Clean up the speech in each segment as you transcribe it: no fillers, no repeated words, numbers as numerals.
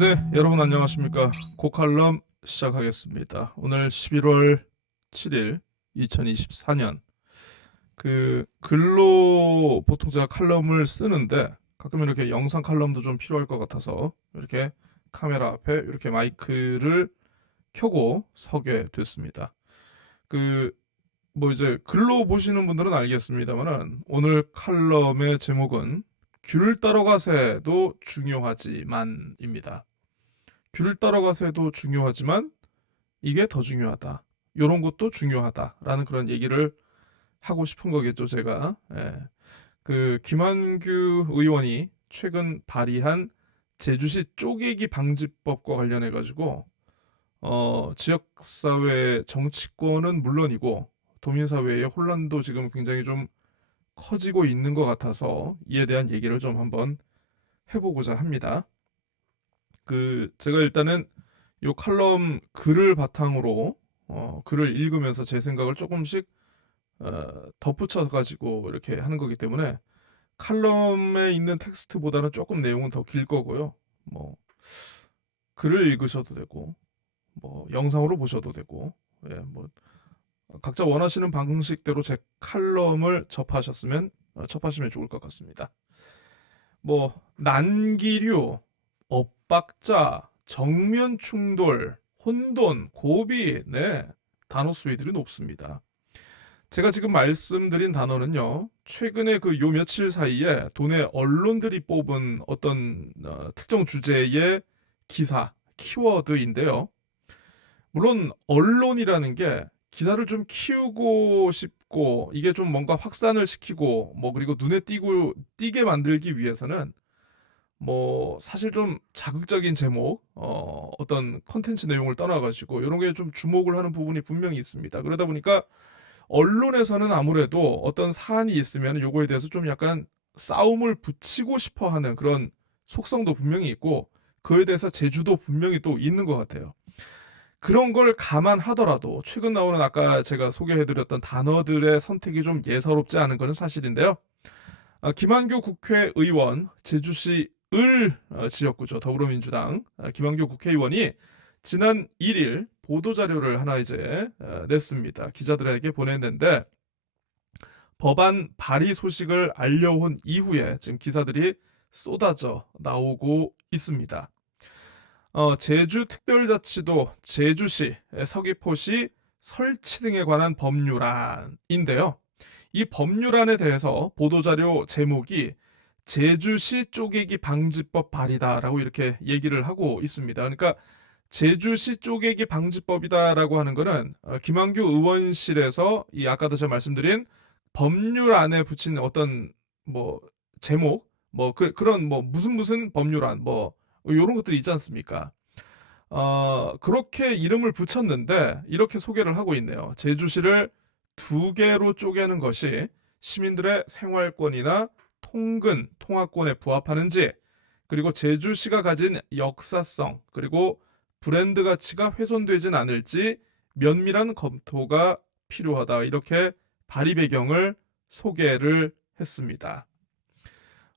네, 여러분 안녕하십니까. 고칼럼 시작하겠습니다. 오늘 11월 7일 2024년 글로 보통 제가 칼럼을 쓰는데 가끔 이렇게 영상 칼럼도 좀 필요할 것 같아서 이렇게 카메라 앞에 이렇게 마이크를 켜고 서게 됐습니다. 그 뭐 이제 글로 보시는 분들은 알겠습니다만은 오늘 칼럼의 제목은 귤 따라가세도 중요하지만입니다. 귤 따라가세도 중요하지만 이게 더 중요하다. 이런 것도 중요하다라는 그런 얘기를 하고 싶은 거겠죠, 제가. 예. 김한규 의원이 최근 발의한 제주시 쪼개기 방지법과 관련해 가지고 지역사회 정치권은 물론이고 도민사회의 혼란도 지금 굉장히 좀 커지고 있는 것 같아서 이에 대한 얘기를 좀 한번 해보고자 합니다. 제가 일단은 요 칼럼 글을 바탕으로 글을 읽으면서 제 생각을 조금씩 덧붙여 가지고 이렇게 하는 거기 때문에 칼럼에 있는 텍스트보다는 조금 내용은 더 길 거고요. 뭐 글을 읽으셔도 되고 뭐 영상으로 보셔도 되고 뭐 각자 원하시는 방식대로 제 칼럼을 접하시면 좋을 것 같습니다. 뭐 난기류, 엇박자, 정면 충돌, 혼돈, 고비, 네, 단어 수위들이 높습니다. 제가 지금 말씀드린 단어는요, 최근에 요 며칠 사이에 도내 언론들이 뽑은 어떤 특정 주제의 기사, 키워드인데요. 물론 언론이라는 게 기사를 좀 키우고 싶고 이게 좀 뭔가 확산을 시키고 뭐 그리고 눈에 띄게 만들기 위해서는 뭐 사실 좀 자극적인 제목, 어떤 컨텐츠 내용을 떠나가지고 이런 게 좀 주목을 하는 부분이 분명히 있습니다. 그러다 보니까 언론에서는 아무래도 어떤 사안이 있으면 요거에 대해서 좀 약간 싸움을 붙이고 싶어 하는 그런 속성도 분명히 있고 그에 대해서 제주도 분명히 또 있는 것 같아요. 그런 걸 감안하더라도 최근 나오는 아까 제가 소개해드렸던 단어들의 선택이 좀 예사롭지 않은 것은 사실인데요. 김한규 국회의원, 제주시 지역구죠. 더불어민주당 김한규 국회의원이 지난 1일 보도자료를 하나 이제 냈습니다. 기자들에게 보냈는데 법안 발의 소식을 알려온 이후에 지금 기사들이 쏟아져 나오고 있습니다. 제주특별자치도 제주시, 서귀포시 설치 등에 관한 법률안인데요. 이 법률안에 대해서 보도자료 제목이 제주시 쪼개기 방지법 발의다라고 이렇게 얘기를 하고 있습니다. 그러니까 제주시 쪼개기 방지법이다라고 하는 거는 김한규 의원실에서 이 아까도 제가 말씀드린 법률안에 붙인 어떤 뭐 제목 뭐 그런 뭐 무슨 법률안 뭐 이런 것들이 있지 않습니까? 그렇게 이름을 붙였는데 이렇게 소개를 하고 있네요. 제주시를 두 개로 쪼개는 것이 시민들의 생활권이나 통근통화권에 부합하는지 그리고 제주시가 가진 역사성 그리고 브랜드 가치가 훼손되진 않을지 면밀한 검토가 필요하다. 이렇게 발의 배경을 소개를 했습니다.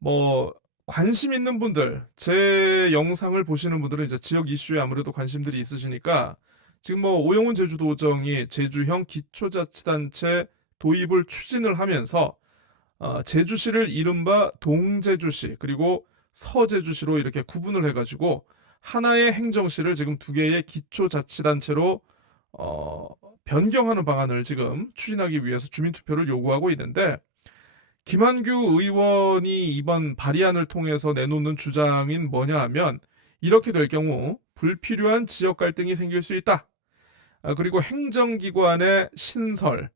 뭐 관심 있는 분들, 제 영상을 보시는 분들은 이제 지역 이슈에 아무래도 관심들이 있으시니까 지금 뭐 오영훈 제주도정이 제주형 기초자치단체 도입을 추진을 하면서 제주시를 이른바 동제주시 그리고 서제주시로 이렇게 구분을 해가지고 하나의 행정시를 지금 두 개의 기초자치단체로 변경하는 방안을 지금 추진하기 위해서 주민투표를 요구하고 있는데 김한규 의원이 이번 발의안을 통해서 내놓는 주장인 뭐냐 하면 이렇게 될 경우 불필요한 지역 갈등이 생길 수 있다. 그리고 행정기관의 신설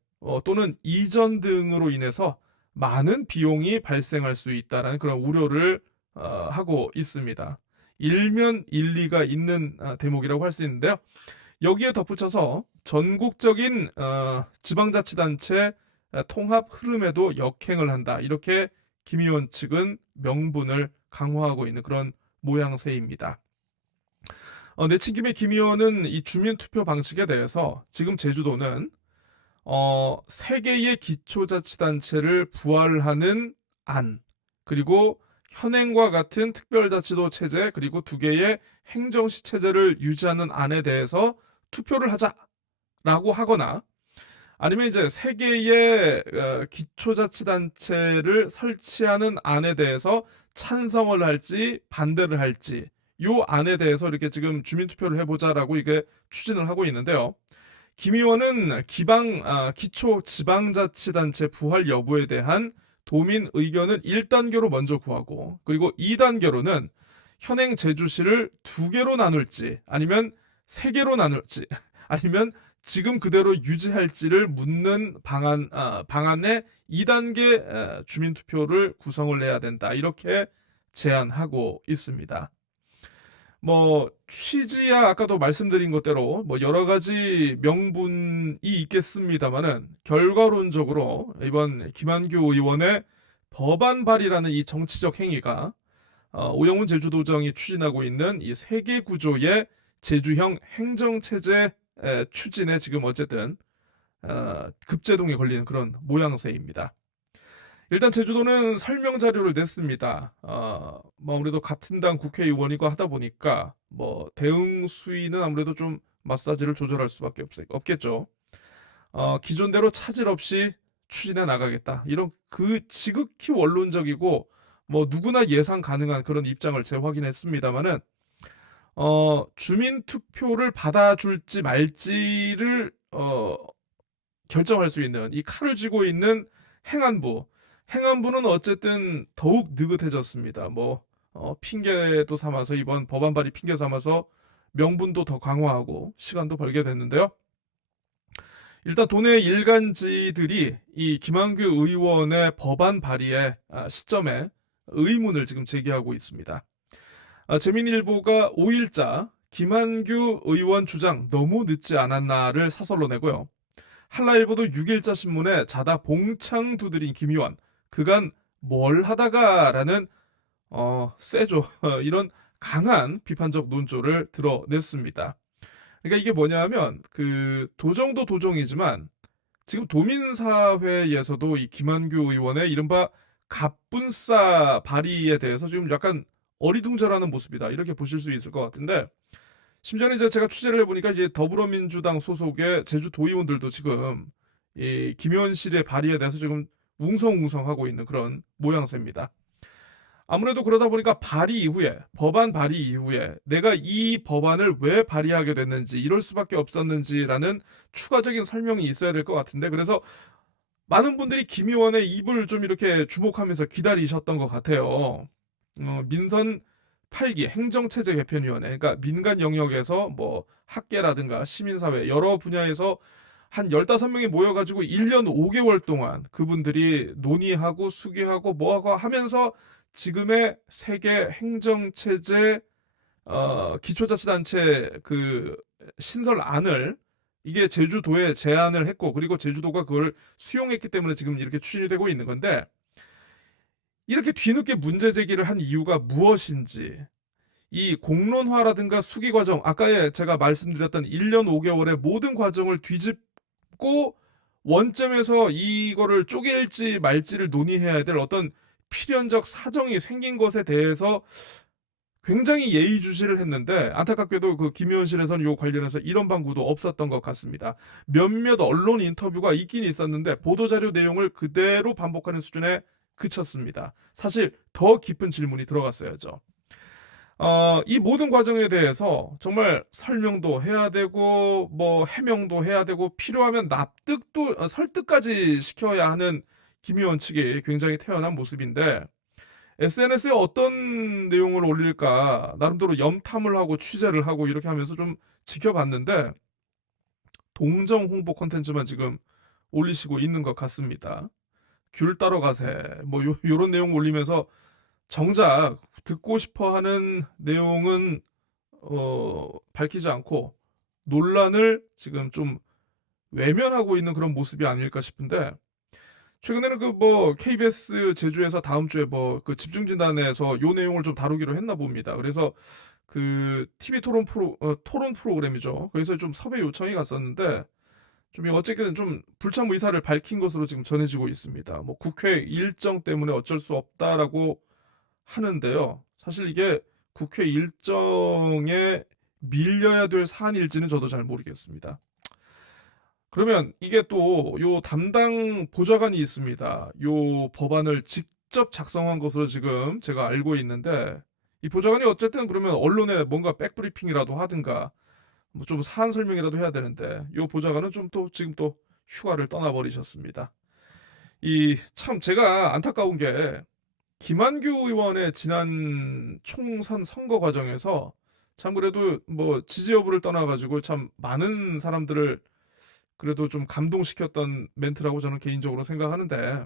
또는 이전 등으로 인해서 많은 비용이 발생할 수 있다는 그런 우려를 하고 있습니다. 일면 일리가 있는 대목이라고 할 수 있는데요. 여기에 덧붙여서 전국적인 지방자치단체 통합 흐름에도 역행을 한다. 이렇게 김 의원 측은 명분을 강화하고 있는 그런 모양새입니다. 내친 김에 김 의원은 이 주민투표 방식에 대해서 지금 제주도는 3개의 기초자치단체를 부활하는 안 그리고 현행과 같은 특별자치도 체제 그리고 두 개의 행정시 체제를 유지하는 안에 대해서 투표를 하자라고 하거나 아니면 이제 세 개의 기초자치단체를 설치하는 안에 대해서 찬성을 할지 반대를 할지 요 안에 대해서 이렇게 지금 주민투표를 해보자라고 이게 추진을 하고 있는데요. 김 의원은 기초지방자치단체 부활 여부에 대한 도민 의견을 1단계로 먼저 구하고 그리고 2단계로는 현행 제주시를 2개로 나눌지 아니면 3개로 나눌지 아니면 지금 그대로 유지할지를 묻는 방안의 2단계 주민투표를 구성을 해야 된다. 이렇게 제안하고 있습니다. 뭐 취지야 아까도 말씀드린 것대로 뭐 여러 가지 명분이 있겠습니다만은 결과론적으로 이번 김한규 의원의 법안 발의라는 이 정치적 행위가 오영훈 제주도정이 추진하고 있는 이 세계 구조의 제주형 행정체제 추진에 지금 어쨌든 급제동이 걸리는 그런 모양새입니다. 일단 제주도는 설명 자료를 냈습니다. 뭐 아무래도 같은 당 국회의원이고 하다 보니까 뭐 대응 수위는 아무래도 좀 마사지를 조절할 수밖에 없겠죠. 기존대로 차질 없이 추진해 나가겠다. 이런 그 지극히 원론적이고 뭐 누구나 예상 가능한 그런 입장을 재확인했습니다만은 주민 투표를 받아줄지 말지를 결정할 수 있는 이 칼을 쥐고 있는 행안부는 어쨌든 더욱 느긋해졌습니다. 뭐 핑계도 삼아서 이번 법안 발의 핑계 삼아서 명분도 더 강화하고 시간도 벌게 됐는데요. 일단 도내 일간지들이 이 김한규 의원의 법안 발의의 시점에 의문을 지금 제기하고 있습니다. 재민일보가 5일자 김한규 의원 주장 너무 늦지 않았나를 사설로 내고요. 한라일보도 6일자 신문에 자다 봉창 두드린 김 의원 그간 뭘 하다가라는 세죠. 이런 강한 비판적 논조를 드러냈습니다. 그러니까 이게 뭐냐면 그 도정도 도정이지만 지금 도민사회에서도 이 김한규 의원의 이른바 갑분싸 발의에 대해서 지금 약간 어리둥절하는 모습이다 이렇게 보실 수 있을 것 같은데 심지어는 이제 제가 취재를 해보니까 이제 더불어민주당 소속의 제주도의원들도 지금 이 김현실의 발의에 대해서 지금 웅성웅성하고 있는 그런 모양새입니다. 아무래도 그러다 보니까 법안 발의 이후에 내가 이 법안을 왜 발의하게 됐는지 이럴 수밖에 없었는지라는 추가적인 설명이 있어야 될 것 같은데 그래서 많은 분들이 김 의원의 입을 좀 이렇게 주목하면서 기다리셨던 것 같아요. 민선 8기 행정체제 개편위원회 그러니까 민간 영역에서 뭐 학계라든가 시민사회 여러 분야에서 한 15명이 모여가지고 1년 5개월 동안 그분들이 논의하고 수기하고 뭐하고 하면서 지금의 세계 행정체제 기초자치단체 그 신설안을 이게 제주도에 제안을 했고 그리고 제주도가 그걸 수용했기 때문에 지금 이렇게 추진이 되고 있는 건데 이렇게 뒤늦게 문제 제기를 한 이유가 무엇인지 이 공론화라든가 수기 과정 아까 제가 말씀드렸던 1년 5개월의 모든 과정을 뒤집고 원점에서 이거를 쪼갤지 말지를 논의해야 될 어떤 필연적 사정이 생긴 것에 대해서 굉장히 예의주시를 했는데 안타깝게도 그 김의원실에서는 이 관련해서 이런 방구도 없었던 것 같습니다. 몇몇 언론 인터뷰가 있긴 있었는데 보도자료 내용을 그대로 반복하는 수준에 그쳤습니다. 사실 더 깊은 질문이 들어갔어야죠. 이 모든 과정에 대해서 정말 설명도 해야 되고 뭐 해명도 해야 되고 필요하면 납득도 설득까지 시켜야 하는 김 의원 측이 굉장히 태연한 모습인데 SNS에 어떤 내용을 올릴까 나름대로 염탐을 하고 취재를 하고 이렇게 하면서 좀 지켜봤는데 동정 홍보 콘텐츠만 지금 올리시고 있는 것 같습니다. 귤 따러 가세 뭐 요런 내용 올리면서 정작 듣고 싶어 하는 내용은 밝히지 않고 논란을 지금 좀 외면하고 있는 그런 모습이 아닐까 싶은데 최근에는 그 뭐 KBS 제주에서 다음 주에 뭐 그 집중진단에서 요 내용을 좀 다루기로 했나 봅니다. 그래서 그 TV 토론 프로그램이죠. 그래서 좀 섭외 요청이 갔었는데 좀 어쨌든 좀 불참 의사를 밝힌 것으로 지금 전해지고 있습니다. 뭐 국회 일정 때문에 어쩔 수 없다라고 하는데요. 사실 이게 국회 일정에 밀려야 될 사안일지는 저도 잘 모르겠습니다. 그러면 이게 또 요 담당 보좌관이 있습니다. 요 법안을 직접 작성한 것으로 지금 제가 알고 있는데 이 보좌관이 어쨌든 그러면 언론에 뭔가 백브리핑이라도 하든가 뭐 좀 사안 설명이라도 해야 되는데 요 보좌관은 좀 또 지금 또 휴가를 떠나버리셨습니다. 이 참 제가 안타까운 게 김한규 의원의 지난 총선 선거 과정에서 참 그래도 뭐 지지 여부를 떠나가지고 참 많은 사람들을 그래도 좀 감동시켰던 멘트라고 저는 개인적으로 생각하는데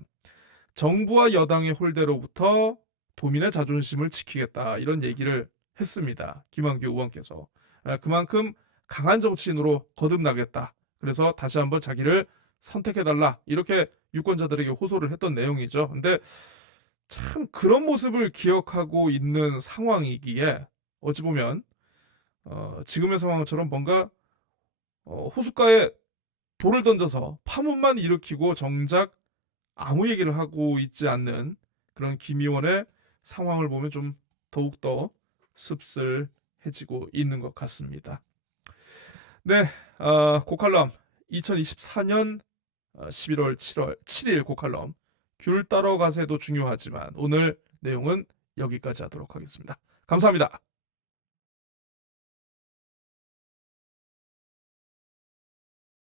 정부와 여당의 홀대로부터 도민의 자존심을 지키겠다 이런 얘기를 했습니다. 김한규 의원께서 그만큼 강한 정치인으로 거듭나겠다. 그래서 다시 한번 자기를 선택해달라 이렇게 유권자들에게 호소를 했던 내용이죠. 근데 참 그런 모습을 기억하고 있는 상황이기에 어찌 보면 지금의 상황처럼 뭔가 호숫가에 돌을 던져서 파문만 일으키고 정작 아무 얘기를 하고 있지 않는 그런 김 의원의 상황을 보면 좀 더욱더 씁쓸해지고 있는 것 같습니다. 네, 고칼럼 2024년 11월 7일 고칼럼 귤 따러 가세도 중요하지만 오늘 내용은 여기까지 하도록 하겠습니다. 감사합니다.